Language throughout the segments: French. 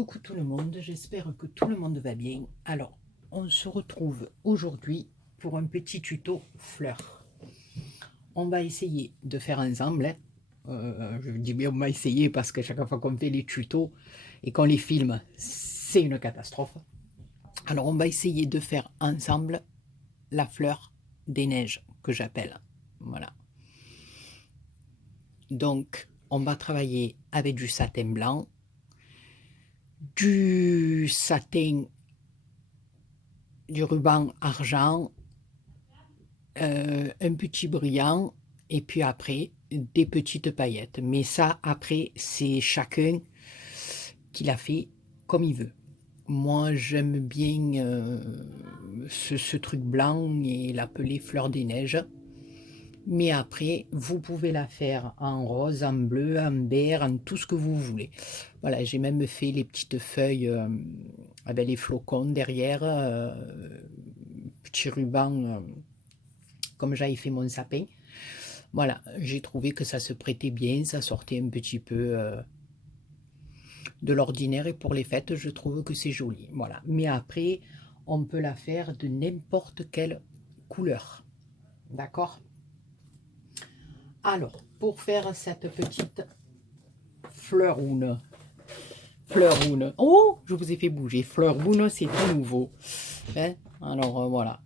Coucou tout le monde, j'espère que tout le monde va bien. Alors, on se retrouve aujourd'hui pour un petit tuto fleurs. On va essayer de faire ensemble. Je dis bien on va essayer parce que chaque fois qu'on fait les tutos et qu'on les filme, c'est une catastrophe. Alors, on va essayer de faire ensemble la fleur des neiges que j'appelle. Voilà. Donc, on va travailler avec du satin blanc, du satin, du ruban argent, un petit brillant et puis après des petites paillettes. Mais ça, après, c'est chacun qui l'a fait comme il veut. Moi, j'aime bien ce truc blanc et l'appeler fleur des neiges. Mais après, vous pouvez la faire en rose, en bleu, en vert, en tout ce que vous voulez. Voilà, j'ai même fait les petites feuilles avec les flocons derrière, petit ruban, comme j'avais fait mon sapin. Voilà, j'ai trouvé que ça se prêtait bien, ça sortait un petit peu de l'ordinaire et pour les fêtes, je trouve que c'est joli. Voilà, mais après, on peut la faire de n'importe quelle couleur. D'accord? Alors, pour faire cette petite fleuroune, oh, je vous ai fait bouger, fleuroune, c'est tout nouveau. Hein? Alors, voilà.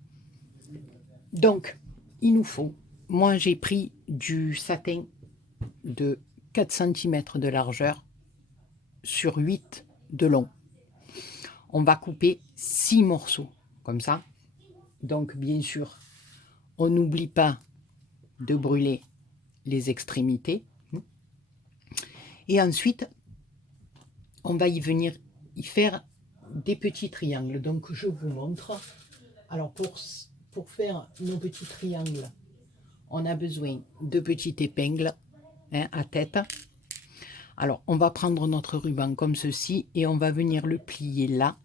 Donc, il nous faut, moi j'ai pris du satin de 4 cm de largeur sur 8 de long. On va couper 6 morceaux, comme ça. Donc, bien sûr, on n'oublie pas de brûler les extrémités. Et ensuite, on va y venir y faire des petits triangles. Donc, je vous montre. Alors, pour faire nos petits triangles, on a besoin de petites épingles à tête. Alors, on va prendre notre ruban comme ceci et on va venir le plier là,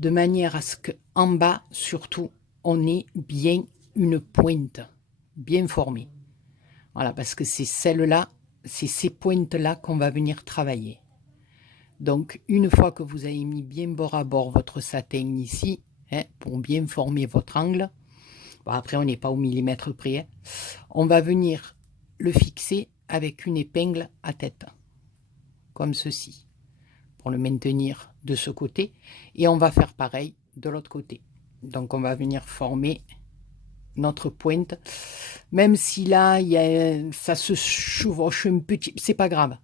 de manière à ce qu'en bas, surtout, on ait bien une pointe, bien formée. Voilà, parce que c'est celle-là, c'est ces pointes-là qu'on va venir travailler. Donc, une fois que vous avez mis bien bord à bord votre satin ici, pour bien former votre angle, bon, après on n'est pas au millimètre près, on va venir le fixer avec une épingle à tête, comme ceci, pour le maintenir de ce côté. Et on va faire pareil de l'autre côté. Donc on va venir former notre pointe, même si là ça se chevauche un petit, c'est pas grave.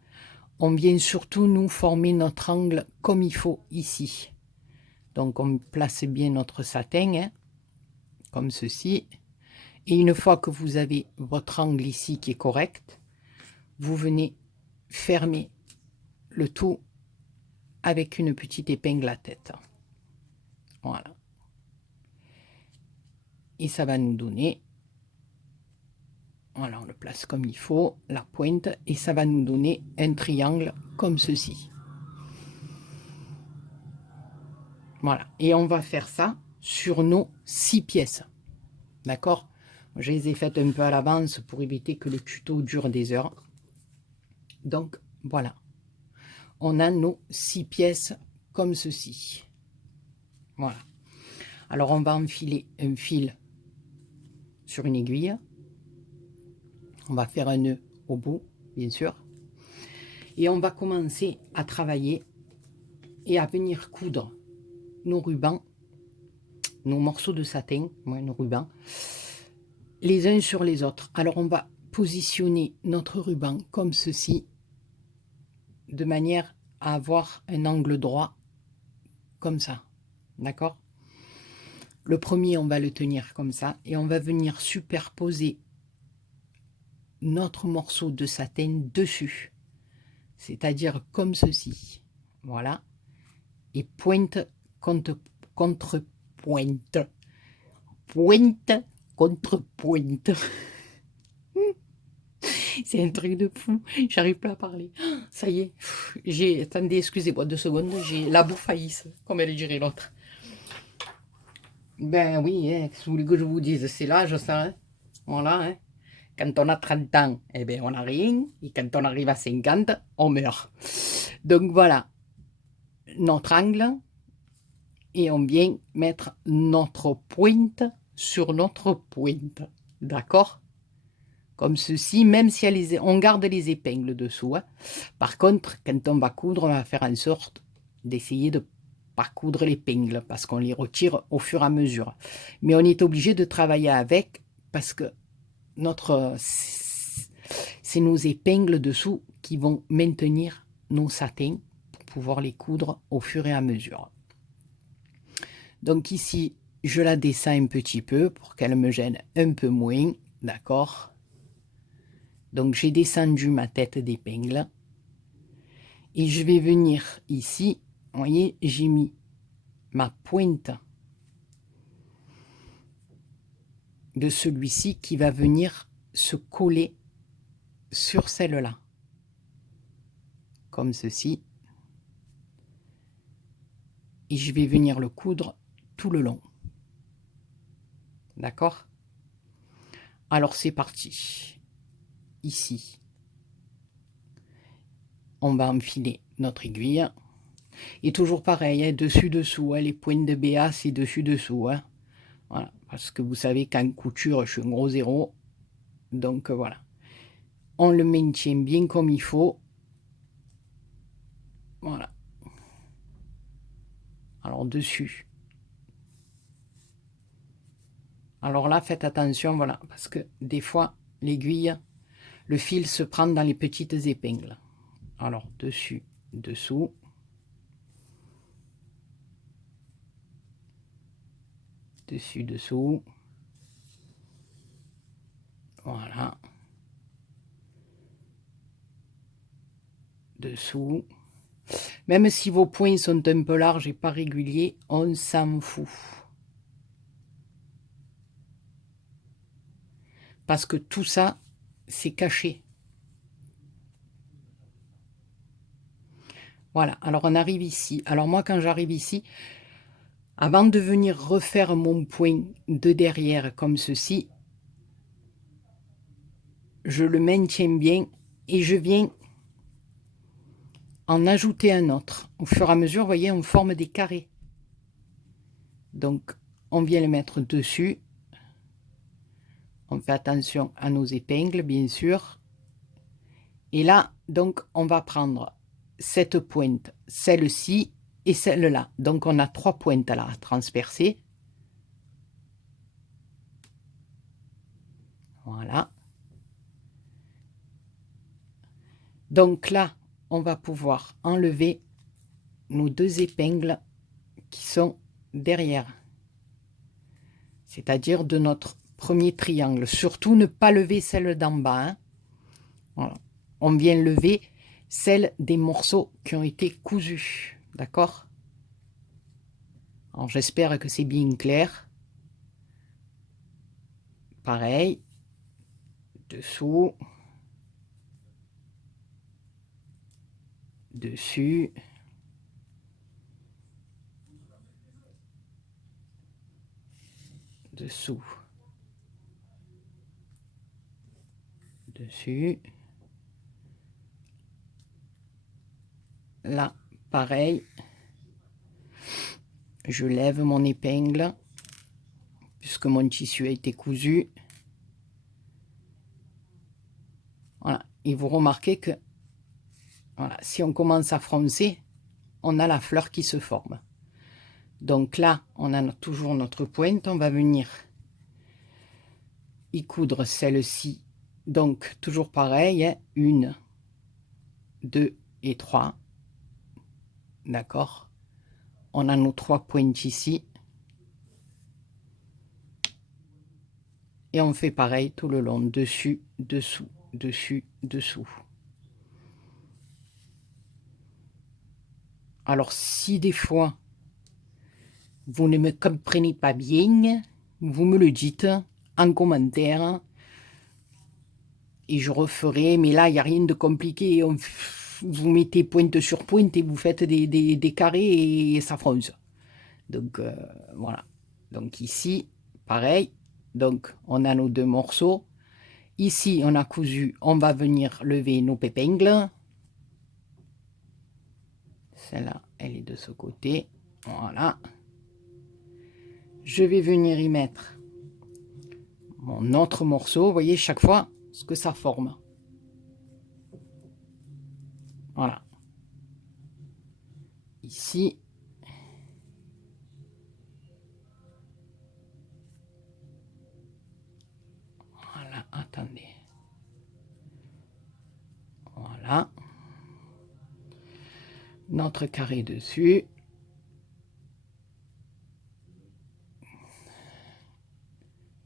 On vient surtout nous former notre angle comme il faut ici. Donc on place bien notre satin, comme ceci. Et une fois que vous avez votre angle ici qui est correct, vous venez fermer le tout avec une petite épingle à tête. Voilà. Et ça va nous donner, voilà, on le place comme il faut, la pointe, et ça va nous donner un triangle comme ceci. Voilà, et on va faire ça sur nos 6 pièces. D'accord? Je les ai faites un peu à l'avance pour éviter que le tuto dure des heures. Donc, voilà. On a nos 6 pièces comme ceci. Voilà. Alors, on va enfiler un fil sur une aiguille. On va faire un nœud au bout, bien sûr. Et on va commencer à travailler et à venir coudre nos rubans, nos morceaux de satin, nos rubans, les uns sur les autres. Alors, on va positionner notre ruban comme ceci, de manière à avoir un angle droit, comme ça. D'accord? Le premier, on va le tenir comme ça, et on va venir superposer notre morceau de satin dessus, c'est-à-dire comme ceci. Voilà. Et pointe contre pointe. Pointe contre pointe. C'est un truc de fou. J'arrive pas à parler. Ça y est. Attendez, excusez-moi 2 secondes. J'ai la bouffaïs, comme elle dirait l'autre. Ben oui, qu'est-ce que vous voulez que je vous dise? C'est l'âge, ça. Hein. Voilà. Hein. Quand on a 30 ans, eh ben, on n'a rien. Et quand on arrive à 50, on meurt. Donc voilà. notre angle et on vient mettre notre pointe sur notre pointe. D'accord? Comme ceci, même si on garde les épingles dessous. Hein. Par contre, quand on va coudre, on va faire en sorte d'essayer de ne pas coudre l'épingle parce qu'on les retire au fur et à mesure. Mais on est obligé de travailler avec parce que c'est nos épingles dessous qui vont maintenir nos satins pour pouvoir les coudre au fur et à mesure. Donc ici, je la descends un petit peu pour qu'elle me gêne un peu moins, d'accord? Donc j'ai descendu ma tête d'épingle et je vais venir ici, vous voyez, j'ai mis ma pointe de celui-ci qui va venir se coller sur celle-là, comme ceci. Et je vais venir le coudre tout le long. D'accord? Alors c'est parti. Ici, on va enfiler notre aiguille. Et toujours pareil, hein, dessus-dessous. Hein, les pointes de BA, c'est dessus-dessous. Hein. Voilà, parce que vous savez qu'en couture, je suis un gros zéro. Donc voilà. On le maintient bien comme il faut. Voilà. Alors dessus. Alors là, faites attention, voilà, parce que des fois, l'aiguille, le fil se prend dans les petites épingles. Alors dessus, dessous. Dessus, dessous. Voilà. Dessous. Même si vos points sont un peu larges et pas réguliers, on s'en fout. Parce que tout ça, c'est caché. Voilà, alors on arrive ici. Alors moi, quand j'arrive ici, avant de venir refaire mon point de derrière comme ceci, je le maintiens bien et je viens en ajouter un autre. Au fur et à mesure, vous voyez, on forme des carrés. Donc, on vient le mettre dessus. On fait attention à nos épingles, bien sûr. Et là, donc, on va prendre cette pointe, celle-ci et celle-là. Donc, on a 3 pointes là à transpercer. Voilà. Donc là, on va pouvoir enlever nos 2 épingles qui sont derrière. C'est-à-dire de notre premier triangle. Surtout ne pas lever celle d'en bas. Hein. Voilà. On vient lever celle des morceaux qui ont été cousus. D'accord? Alors j'espère que c'est bien clair. Pareil. Dessous. Dessus. Dessous. Dessus. Là, pareil. Je lève mon épingle puisque mon tissu a été cousu. Voilà. Et vous remarquez que voilà, si on commence à froncer, on a la fleur qui se forme. Donc là, on a toujours notre pointe. On va venir y coudre celle-ci. Donc, toujours pareil, hein, 1, 2 et 3. D'accord? On a nos 3 pointes ici. Et on fait pareil tout le long. Dessus, dessous, dessus, dessous. Alors, si des fois, vous ne me comprenez pas bien, vous me le dites en commentaire. Et je referai, mais là, il n'y a rien de compliqué. Vous mettez pointe sur pointe et vous faites des carrés et ça fronce. Donc, voilà. Donc ici, pareil. Donc, on a nos 2 morceaux. Ici, on a cousu. On va venir lever nos épingles. Celle-là, elle est de ce côté. Voilà. Je vais venir y mettre mon autre morceau. Vous voyez chaque fois ce que ça forme. Voilà. Ici. Voilà, attendez. Voilà. Notre carré dessus.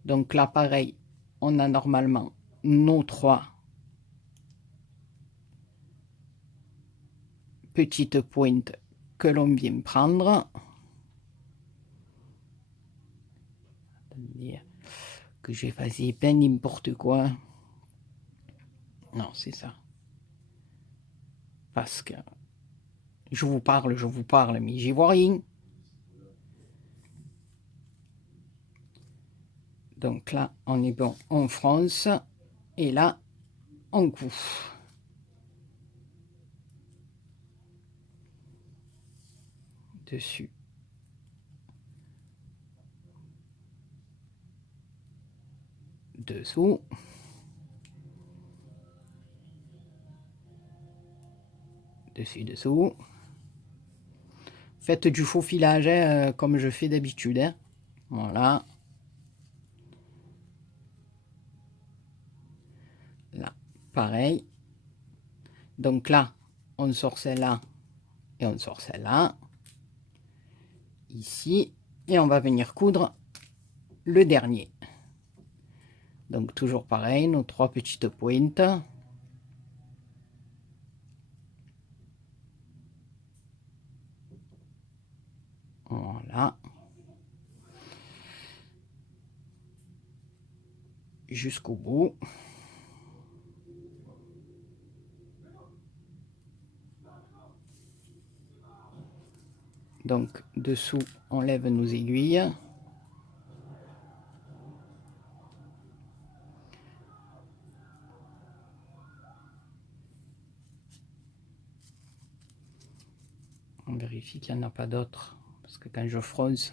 Donc là, pareil, on a normalement nos 3 petites pointes que l'on vient prendre. Que j'ai fait bien n'importe quoi. Non, c'est ça. Parce que je vous parle, mais j'y vois rien. Donc là, on est bon, on fronce. Et là, on coud. Dessus. Dessous. Dessus, dessous. Faites du faux filage, hein, comme je fais d'habitude. Hein. Voilà. Là, pareil. Donc là, on sort celle-là et on sort celle-là. Ici. Et on va venir coudre le dernier. Donc toujours pareil, nos 3 petites pointes. Voilà. Jusqu'au bout. Donc dessous, on lève nos aiguilles. On vérifie qu'il n'y en a pas d'autres. Parce que quand je fronce,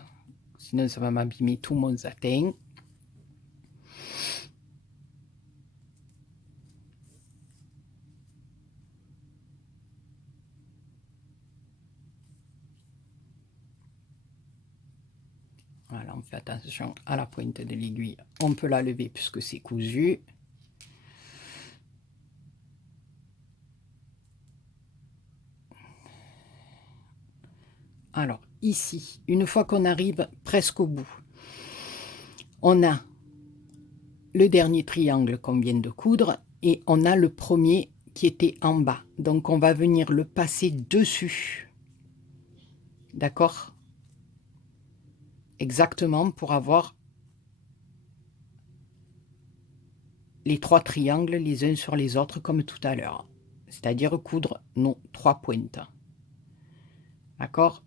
sinon ça va m'abîmer tout mon satin. Voilà, on fait attention à la pointe de l'aiguille. On peut la lever puisque c'est cousu. Alors, ici, une fois qu'on arrive presque au bout, on a le dernier triangle qu'on vient de coudre et on a le premier qui était en bas. Donc, on va venir le passer dessus. D'accord? Exactement pour avoir les 3 triangles les uns sur les autres comme tout à l'heure. C'est-à-dire coudre nos 3 pointes. D'accord?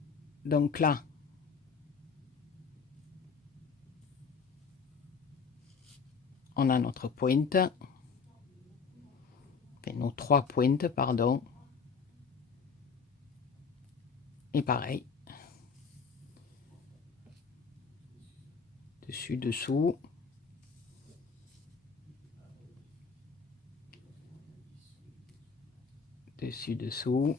Donc là, on a notre pointe. Enfin, nos 3 pointes, pardon. Et pareil. Dessus, dessous. Dessus, dessous.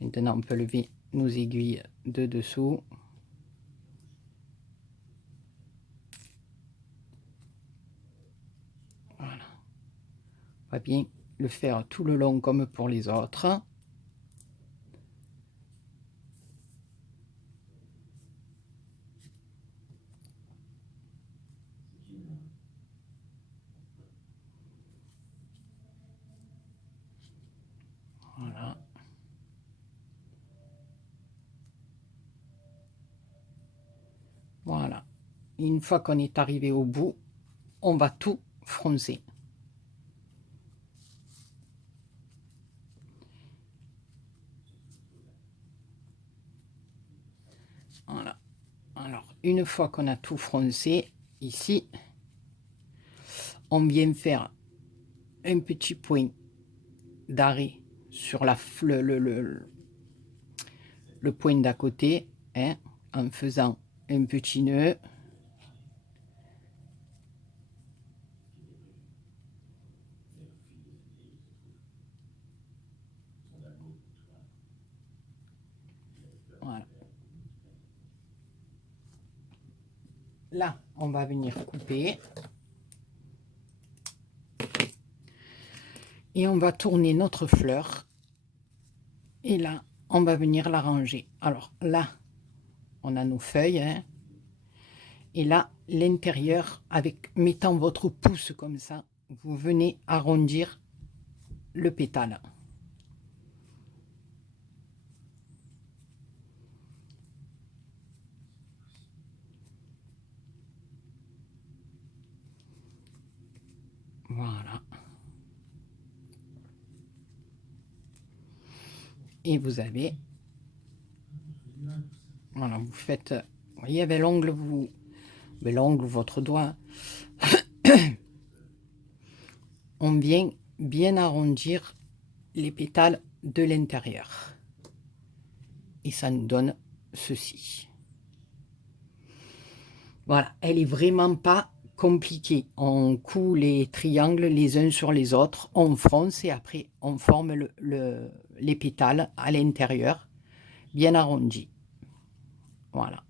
Maintenant, on peut lever nos aiguilles de dessous. Voilà. On va bien le faire tout le long comme pour les autres. Voilà. Voilà. Une fois qu'on est arrivé au bout, on va tout froncer. Voilà. Alors, une fois qu'on a tout froncé, ici, on vient faire un petit point d'arrêt sur le point d'à côté, hein, en faisant un petit nœud. Voilà. Là, on va venir couper. Et on va tourner notre fleur. Et là, on va venir la ranger. Alors là, on a nos feuilles. Hein. Et là, l'intérieur, avec mettant votre pouce comme ça, vous venez arrondir le pétale. Voilà. Et vous avez, voilà, vous faites, vous voyez, avec l'ongle, votre doigt, on vient bien arrondir les pétales de l'intérieur. Et ça nous donne ceci. Voilà, elle est vraiment pas compliquée. On coud les triangles les uns sur les autres, on fronce et après on forme les pétales à l'intérieur, bien arrondis. Voilà.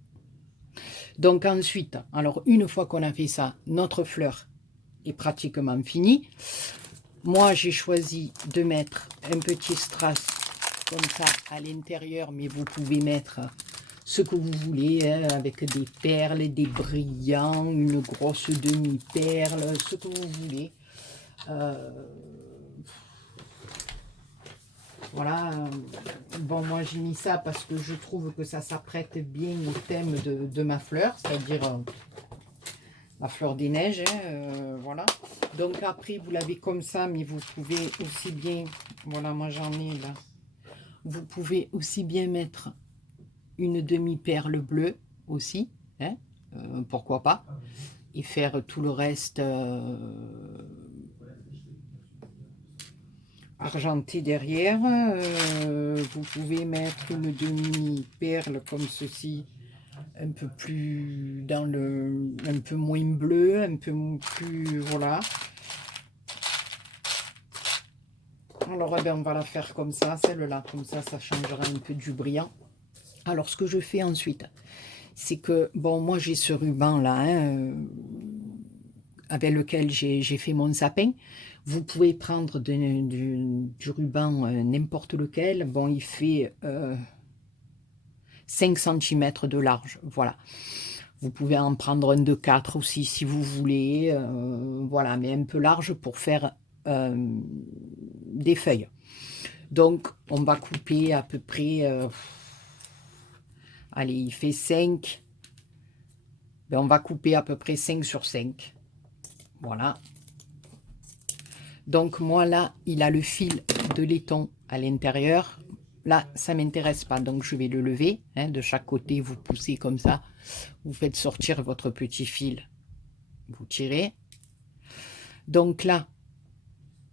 Donc ensuite, alors une fois qu'on a fait ça, notre fleur est pratiquement finie. Moi, j'ai choisi de mettre un petit strass comme ça à l'intérieur, mais vous pouvez mettre ce que vous voulez, hein, avec des perles, des brillants, une grosse demi-perle, ce que vous voulez. Voilà. Bon, moi j'ai mis ça parce que je trouve que ça s'apprête bien au thème de ma fleur, c'est-à-dire la fleur des neiges. Hein, voilà. Donc après, vous l'avez comme ça, mais vous pouvez aussi bien, voilà, moi j'en ai là. Vous pouvez aussi bien mettre une demi-perle bleue aussi, hein, pourquoi pas, et faire tout le reste argenté derrière. Vous pouvez mettre une demi-perle comme ceci, un peu plus dans un peu moins bleu, un peu plus, voilà. Alors eh bien, on va la faire comme ça, celle-là, comme ça changera un peu du brillant. Alors ce que je fais ensuite, c'est que, bon, moi j'ai ce ruban là, hein, avec lequel j'ai fait mon sapin. Vous pouvez prendre du ruban n'importe lequel. Bon, il fait 5 cm de large, voilà. Vous pouvez en prendre un de 4 aussi si vous voulez, voilà, mais un peu large pour faire des feuilles. Donc, on va couper à peu près, allez, il fait 5, ben, on va couper à peu près 5 sur 5, voilà. Donc, moi, là, il a le fil de laiton à l'intérieur. Là, ça ne m'intéresse pas, donc je vais le lever. Hein, de chaque côté, vous poussez comme ça. Vous faites sortir votre petit fil. Vous tirez. Donc là,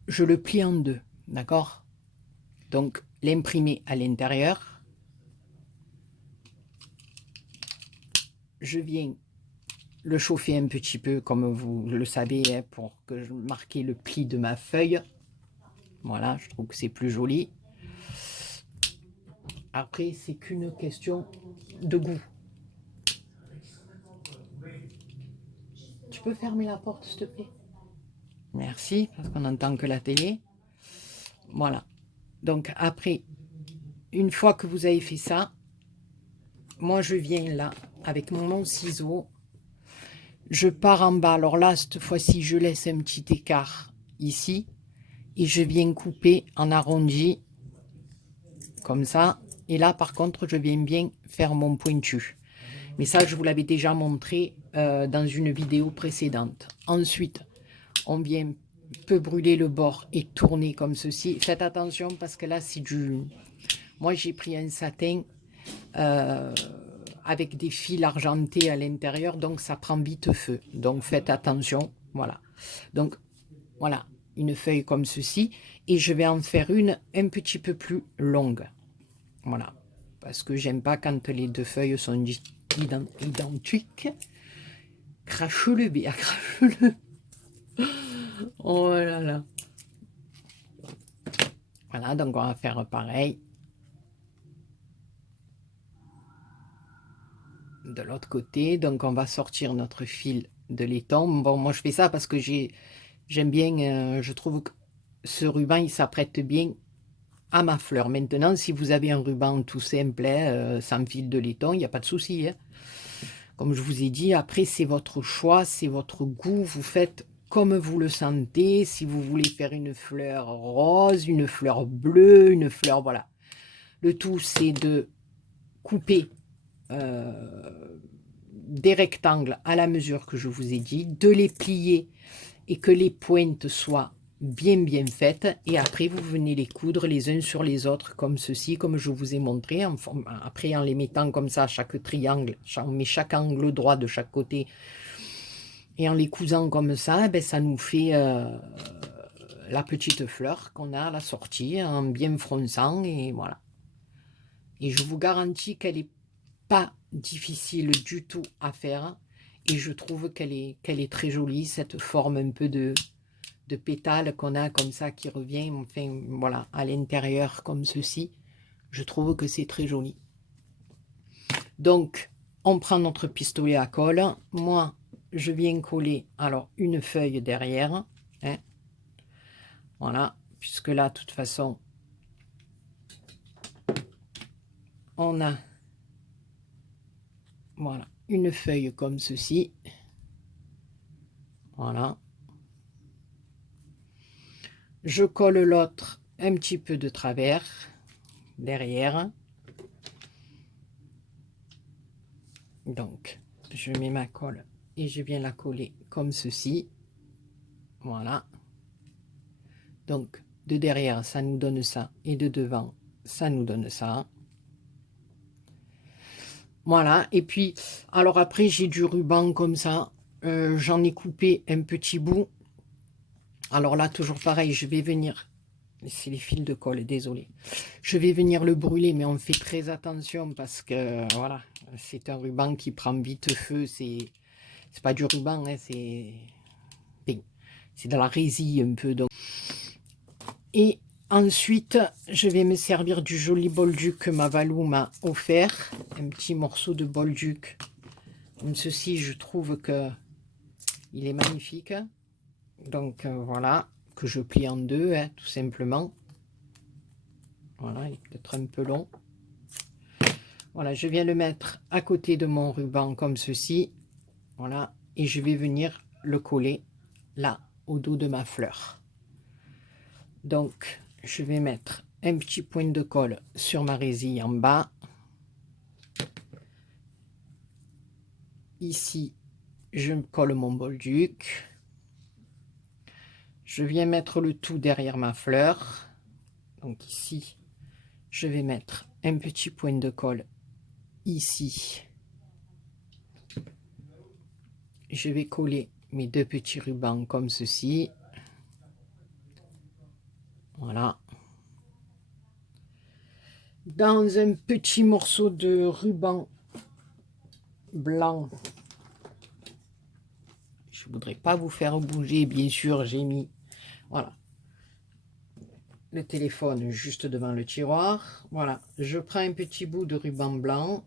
je le plie en deux, d'accord? Donc, l'imprimer à l'intérieur. Je viens le chauffer un petit peu, comme vous le savez, hein, pour que je marque le pli de ma feuille. Voilà, je trouve que c'est plus joli. Après, c'est qu'une question de goût. Tu peux fermer la porte, s'il te plaît? Merci, parce qu'on n'entend que la télé. Voilà. Donc après, une fois que vous avez fait ça, moi je viens là, avec mon ciseau, je pars en bas. Alors là, cette fois-ci, je laisse un petit écart ici, et je viens couper en arrondi, comme ça. Et là, par contre, je viens bien faire mon pointu. Mais ça, je vous l'avais déjà montré dans une vidéo précédente. Ensuite, on vient peu brûler le bord et tourner comme ceci. Faites attention parce que là, c'est du... Moi, j'ai pris un satin avec des fils argentés à l'intérieur, donc ça prend vite feu. Donc, faites attention. Voilà. Donc, voilà. une feuille comme ceci et je vais en faire une un petit peu plus longue. Voilà, parce que j'aime pas quand les deux feuilles sont identiques. Crache-le, bien, crache-le. Oh là là. Voilà, donc on va faire pareil. De l'autre côté, donc on va sortir notre fil de laiton. Bon, moi je fais ça parce que j'aime bien, je trouve que ce ruban il s'apprête bien à ma fleur. Maintenant, si vous avez un ruban tout simple, sans fil de laiton, il n'y a pas de souci. Hein. Comme je vous ai dit, après c'est votre choix, c'est votre goût, vous faites comme vous le sentez. Si vous voulez faire une fleur rose, une fleur bleue, une fleur, voilà. Le tout c'est de couper des rectangles à la mesure que je vous ai dit, de les plier et que les pointes soient bien faites, et après vous venez les coudre les uns sur les autres comme ceci, comme je vous ai montré, après en les mettant comme ça, chaque triangle, on met chaque angle droit de chaque côté, et en les cousant comme ça, ben, ça nous fait la petite fleur qu'on a à la sortie, en bien fronçant, et voilà. Et je vous garantis qu'elle est pas difficile du tout à faire, et je trouve qu'elle est très jolie, cette forme un peu de pétales qu'on a comme ça qui revient, enfin voilà, à l'intérieur comme ceci. Je trouve que c'est très joli. Donc on prend notre pistolet à colle. Moi je viens coller alors une feuille derrière, hein. Voilà, puisque là de toute façon on a, voilà, une feuille comme ceci. Voilà, je colle l'autre un petit peu de travers derrière. Donc je mets ma colle et je viens la coller comme ceci. Voilà, donc de derrière ça nous donne ça, et de devant ça nous donne ça. Voilà, et puis alors après j'ai du ruban comme ça, j'en ai coupé un petit bout. Alors là toujours pareil, je vais venir, c'est les fils de colle, désolé, je vais venir le brûler, mais on fait très attention parce que voilà, c'est un ruban qui prend vite feu. C'est pas du ruban, hein, c'est de la résille un peu. Donc. Et ensuite je vais me servir du joli bolduc que ma Valou m'a offert, un petit morceau de bolduc comme ceci. Je trouve que il est magnifique, donc voilà, que je plie en deux, hein, tout simplement. Voilà, il est peut-être un peu long. Voilà, je viens le mettre à côté de mon ruban comme ceci. Voilà, et je vais venir le coller là au dos de ma fleur. Donc je vais mettre un petit point de colle sur ma résille en bas. Ici je colle mon bolduc. Je viens mettre le tout derrière ma fleur. Donc ici je vais mettre un petit point de colle ici. Je vais coller mes deux petits rubans comme ceci. Voilà. Dans un petit morceau de ruban blanc, je voudrais pas vous faire bouger, bien sûr, j'ai mis, voilà, le téléphone juste devant le tiroir. Voilà, je prends un petit bout de ruban blanc,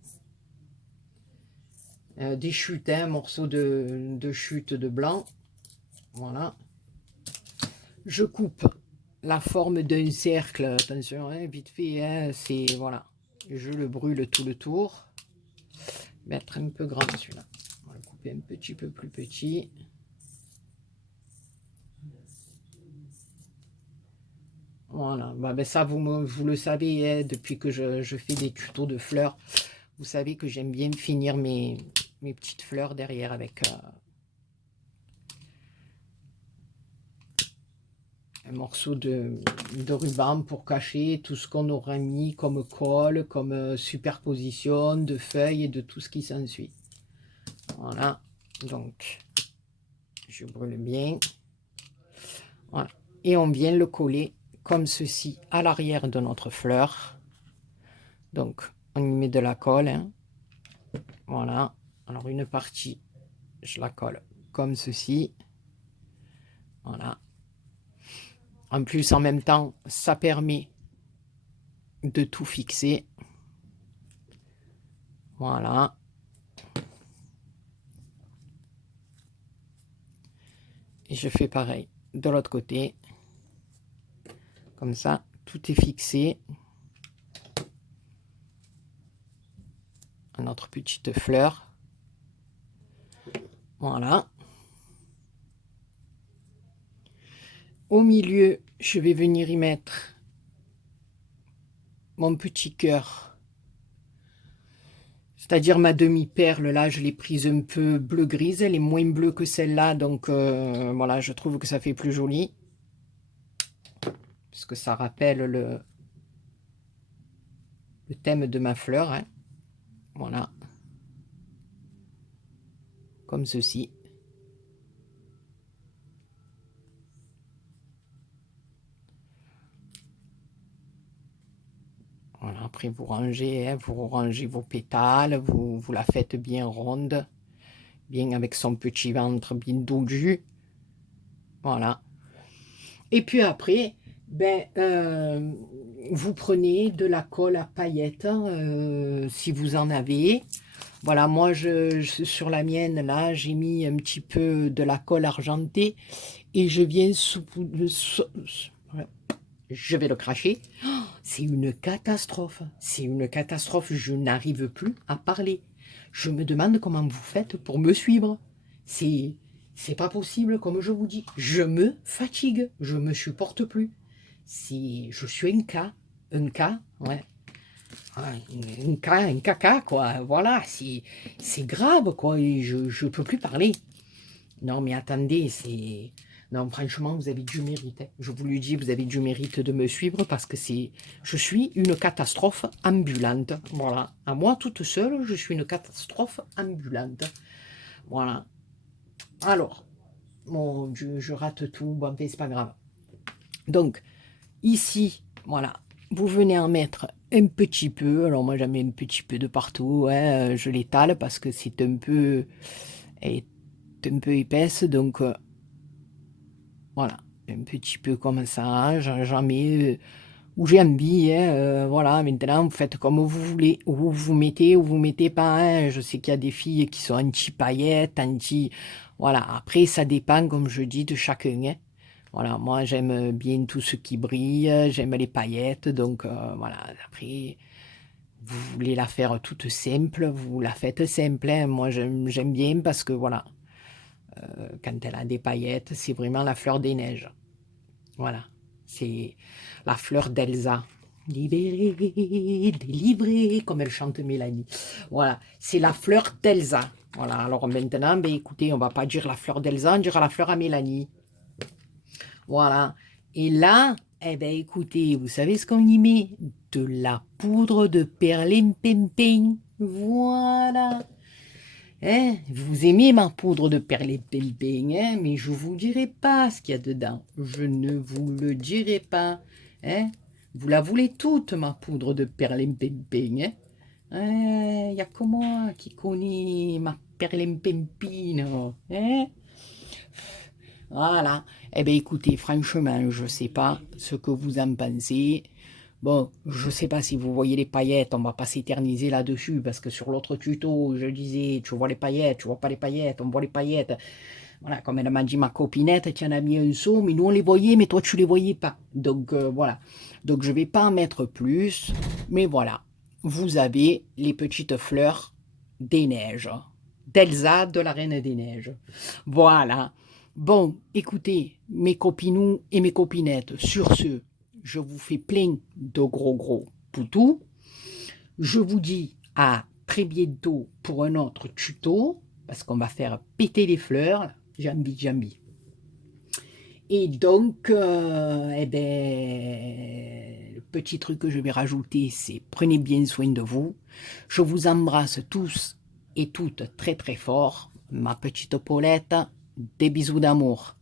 des chutes, un morceau de chute de blanc. Voilà, je coupe la forme d'un cercle, attention, hein, vite fait, hein, c'est, voilà, je le brûle tout le tour. Mettre un peu grand celui-là, on va le couper un petit peu plus petit. Voilà, ben ça vous le savez, hein, depuis que je fais des tutos de fleurs, vous savez que j'aime bien finir mes petites fleurs derrière avec un morceau de ruban pour cacher tout ce qu'on aura mis comme colle, comme superposition de feuilles et de tout ce qui s'ensuit. Voilà, donc je brûle bien. Voilà, et on vient le coller comme ceci à l'arrière de notre fleur. Donc, on y met de la colle, hein. Voilà. Alors, une partie, je la colle comme ceci. Voilà. En plus, en même temps, ça permet de tout fixer. Voilà. Et je fais pareil de l'autre côté. Comme ça, tout est fixé. Notre petite fleur. Voilà. Au milieu, je vais venir y mettre mon petit cœur. C'est-à-dire ma demi-perle, là, je l'ai prise un peu bleu-grise. Elle est moins bleue que celle-là, donc voilà, je trouve que ça fait plus joli. Parce que ça rappelle le thème de ma fleur, hein. Voilà. Comme ceci. Voilà, après vous rangez, hein, vous rangez vos pétales, vous la faites bien ronde, bien avec son petit ventre bien dodu. Voilà. Et puis après, ben, vous prenez de la colle à paillettes, si vous en avez. Voilà, moi, sur la mienne, là, j'ai mis un petit peu de la colle argentée et je viens je vais le cracher. Oh, c'est une catastrophe. C'est une catastrophe. Je n'arrive plus à parler. Je me demande comment vous faites pour me suivre. C'est pas possible, comme je vous dis. Je me fatigue. Je me supporte plus. Je suis un cas, ouais. Un caca, quoi. Voilà, c'est grave, quoi. Et je peux plus parler. Non, mais attendez, c'est... Non, franchement, vous avez du mérite, hein. Je vous le dis, vous avez du mérite de me suivre parce que je suis une catastrophe ambulante. Voilà. À moi, toute seule, je suis une catastrophe ambulante. Voilà. Alors, mon Dieu, je rate tout. Bon, c'est pas grave. Donc, ici, voilà, vous venez en mettre un petit peu. Alors, moi, j'en mets un petit peu de partout, hein. Je l'étale parce que c'est un peu épaisse, donc... voilà, un petit peu comme ça, j'en mets où j'ai envie, hein, voilà, maintenant vous faites comme vous voulez, où vous mettez, ou vous mettez pas, hein. Je sais qu'il y a des filles qui sont anti-paillettes, anti... Voilà, après ça dépend, comme je dis, de chacun, hein. Voilà, moi j'aime bien tout ce qui brille, j'aime les paillettes, donc voilà, après... Vous voulez la faire toute simple, vous la faites simple, hein. Moi j'aime bien parce que voilà, quand elle a des paillettes, c'est vraiment la fleur des neiges. Voilà, c'est la fleur d'Elsa. Libérée, délivrée, comme elle chante Mélanie. Voilà, c'est la fleur d'Elsa. Voilà, alors maintenant, ben écoutez, on va pas dire la fleur d'Elsa, on dira la fleur à Mélanie. Voilà, et là, eh ben écoutez, vous savez ce qu'on y met? De la poudre de perlimpinpin. Voilà. Hein, vous aimez ma poudre de perlimpinpin, hein, mais je ne vous dirai pas ce qu'il y a dedans. Je ne vous le dirai pas. Hein. Vous la voulez toute, ma poudre de perlimpinpin. Hein. Il n'y a que moi qui connais ma perlimpinpine. Hein. Voilà. Eh bien, écoutez, franchement, je ne sais pas ce que vous en pensez. Bon, je ne sais pas si vous voyez les paillettes, on va pas s'éterniser là-dessus, parce que sur l'autre tuto, je disais, tu vois les paillettes, tu vois pas les paillettes, on voit les paillettes. Voilà, comme elle m'a dit ma copinette, tu en as mis un seau, mais nous on les voyait, mais toi tu les voyais pas. Donc voilà. Donc je vais pas en mettre plus, mais voilà. Vous avez les petites fleurs des neiges, d'Elsa, de la Reine des Neiges. Voilà. Bon, écoutez, mes copinous et mes copinettes, sur ce, je vous fais plein de gros poutous. Je vous dis à très bientôt pour un autre tuto, parce qu'on va faire péter les fleurs. Jambi. Et donc, eh ben, le petit truc que je vais rajouter, c'est prenez bien soin de vous. Je vous embrasse tous et toutes très fort. Ma petite Paulette, des bisous d'amour.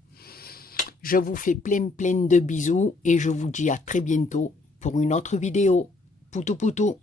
Je vous fais plein de bisous et je vous dis à très bientôt pour une autre vidéo. Poutou poutou.